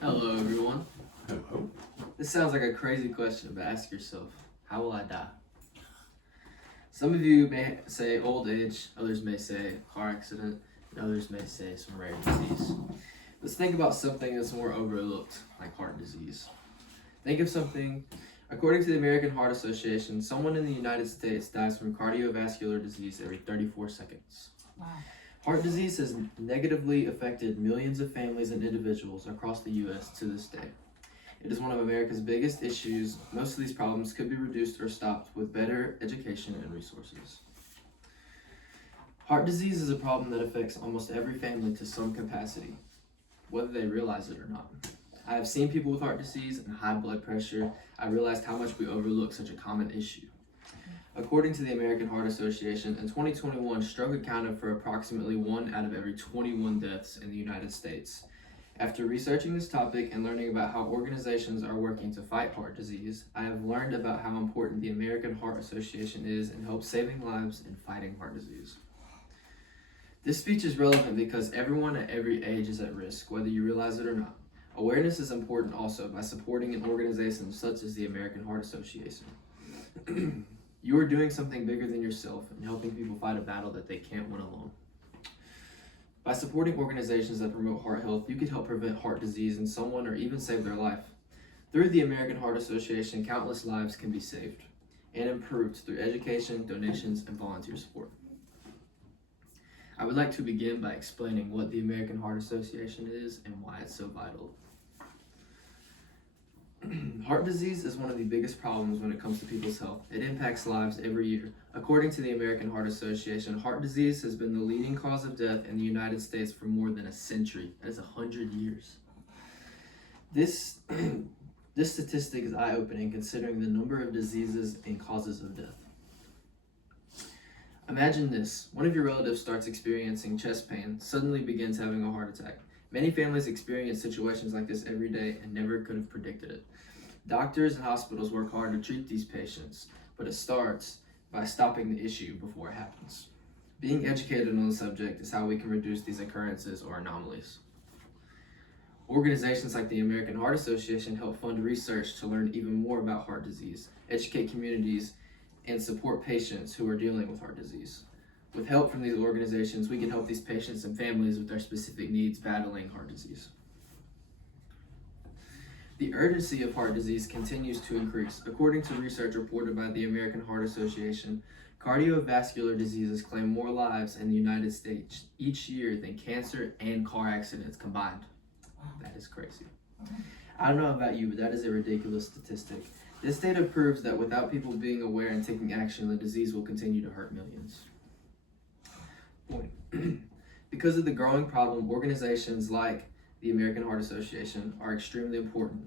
Hello, everyone. Hello. This sounds like a crazy question, but ask yourself, how will I die? Some of you may say old age, others may say car accident, and others may say some rare disease. Let's think about something that's more overlooked, like heart disease. Think of something, according to the American Heart Association, someone in the United States dies from cardiovascular disease every 34 seconds. Wow. Heart disease has negatively affected millions of families and individuals across the U.S. to this day. It is one of America's biggest issues. Most of these problems could be reduced or stopped with better education and resources. Heart disease is a problem that affects almost every family to some capacity, whether they realize it or not. I have seen people with heart disease and high blood pressure. I realized how much we overlook such a common issue. According to the American Heart Association, in 2021, stroke accounted for approximately 1 out of every 21 deaths in the United States. After researching this topic and learning about how organizations are working to fight heart disease, I have learned about how important the American Heart Association is in help saving lives and fighting heart disease. This speech is relevant because everyone at every age is at risk, whether you realize it or not. Awareness is important also by supporting an organization such as the American Heart Association. You are doing something bigger than yourself and helping people fight a battle that they can't win alone. By supporting organizations that promote heart health, you could help prevent heart disease in someone or even save their life. Through the American Heart Association, countless lives can be saved and improved through education, donations, and volunteer support. I would like to begin by explaining what the American Heart Association is and why it's so vital. Heart disease is one of the biggest problems when it comes to people's health. It impacts lives every year. According to the American Heart Association, heart disease has been the leading cause of death in the United States for more than a century. That is 100 years. This statistic is eye-opening considering the number of diseases and causes of death. Imagine this. One of your relatives starts experiencing chest pain, suddenly begins having a heart attack. Many families experience situations like this every day and never could have predicted it. Doctors and hospitals work hard to treat these patients, but it starts by stopping the issue before it happens. Being educated on the subject is how we can reduce these occurrences or anomalies. Organizations like the American Heart Association help fund research to learn even more about heart disease, educate communities, and support patients who are dealing with heart disease. With help from these organizations, we can help these patients and families with their specific needs battling heart disease. The urgency of heart disease continues to increase. According to research reported by the American Heart Association, cardiovascular diseases claim more lives in the United States each year than cancer and car accidents combined. That is crazy. I don't know about you, but that is a ridiculous statistic. This data proves that without people being aware and taking action, the disease will continue to hurt millions. Point. Because of the growing problem, organizations like the American Heart Association are extremely important.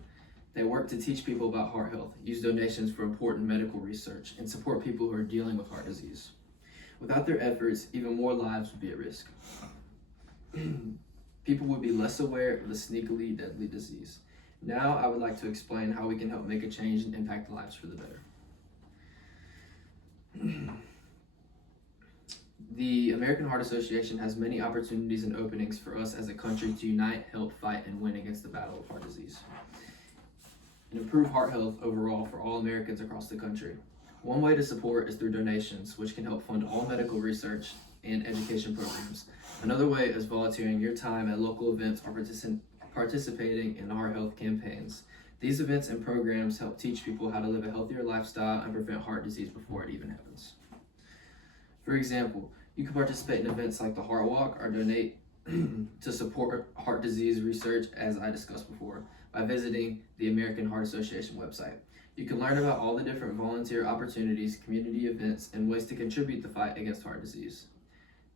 They work to teach people about heart health, use donations for important medical research, and support people who are dealing with heart disease. Without their efforts, even more lives would be at risk. People would be less aware of the sneakily deadly disease. Now, I would like to explain how we can help make a change and impact lives for the better. The American Heart Association has many opportunities and openings for us as a country to unite, help, fight, and win against the battle of heart disease and improve heart health overall for all Americans across the country. One way to support is through donations, which can help fund all medical research and education programs. Another way is volunteering your time at local events or participating in heart health campaigns. These events and programs help teach people how to live a healthier lifestyle and prevent heart disease before it even happens. For example, you can participate in events like the Heart Walk or donate to support heart disease research, as I discussed before, by visiting the American Heart Association website. You can learn about all the different volunteer opportunities, community events, and ways to contribute to the fight against heart disease.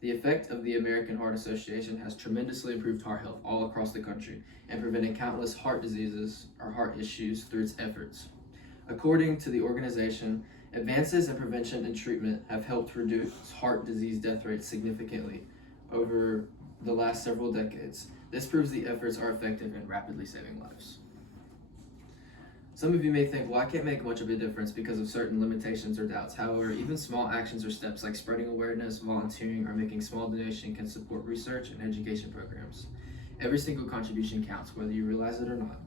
The effect of the American Heart Association has tremendously improved heart health all across the country and prevented countless heart diseases or heart issues through its efforts. According to the organization, advances in prevention and treatment have helped reduce heart disease death rates significantly over the last several decades. This proves the efforts are effective in rapidly saving lives. Some of you may think, well, I can't make much of a difference because of certain limitations or doubts. However, even small actions or steps like spreading awareness, volunteering, or making small donation can support research and education programs. Every single contribution counts, whether you realize it or not.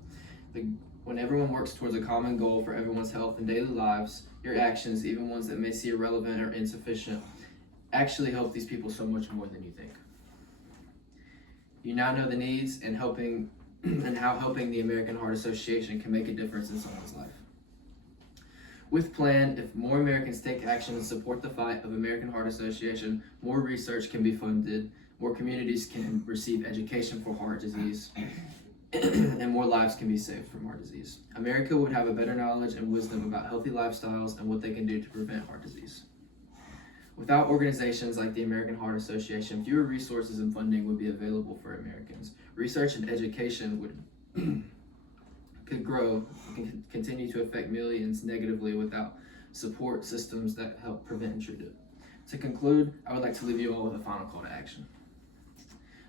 When everyone works towards a common goal for everyone's health and daily lives, your actions, even ones that may seem irrelevant or insufficient, actually help these people so much more than you think. You now know the needs and how helping the American Heart Association can make a difference in someone's life. With plan, if more Americans take action and support the fight of American Heart Association, more research can be funded, more communities can receive education for heart disease, and more lives can be saved from heart disease. America would have a better knowledge and wisdom about healthy lifestyles and what they can do to prevent heart disease. Without organizations like the American Heart Association, fewer resources and funding would be available for Americans. Research and education could grow and continue to affect millions negatively without support systems that help prevent and treat it. To conclude, I would like to leave you all with a final call to action.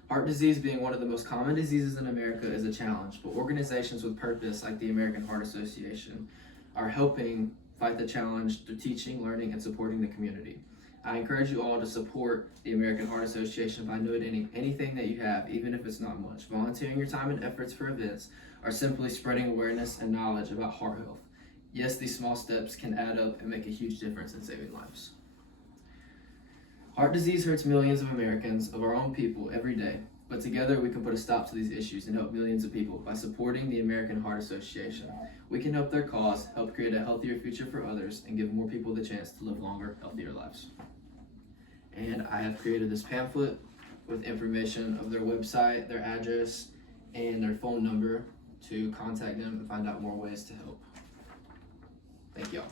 Heart disease, being one of the most common diseases in America, is a challenge, but organizations with purpose like the American Heart Association are helping fight the challenge through teaching, learning, and supporting the community. I encourage you all to support the American Heart Association by donating anything that you have, even if it's not much, volunteering your time and efforts for events, or simply spreading awareness and knowledge about heart health. Yes, these small steps can add up and make a huge difference in saving lives. Heart disease hurts millions of Americans, of our own people, every day, but together we can put a stop to these issues and help millions of people by supporting the American Heart Association. We can help their cause, help create a healthier future for others, and give more people the chance to live longer, healthier lives. And I have created this pamphlet with information of their website, their address, and their phone number to contact them and find out more ways to help. Thank y'all.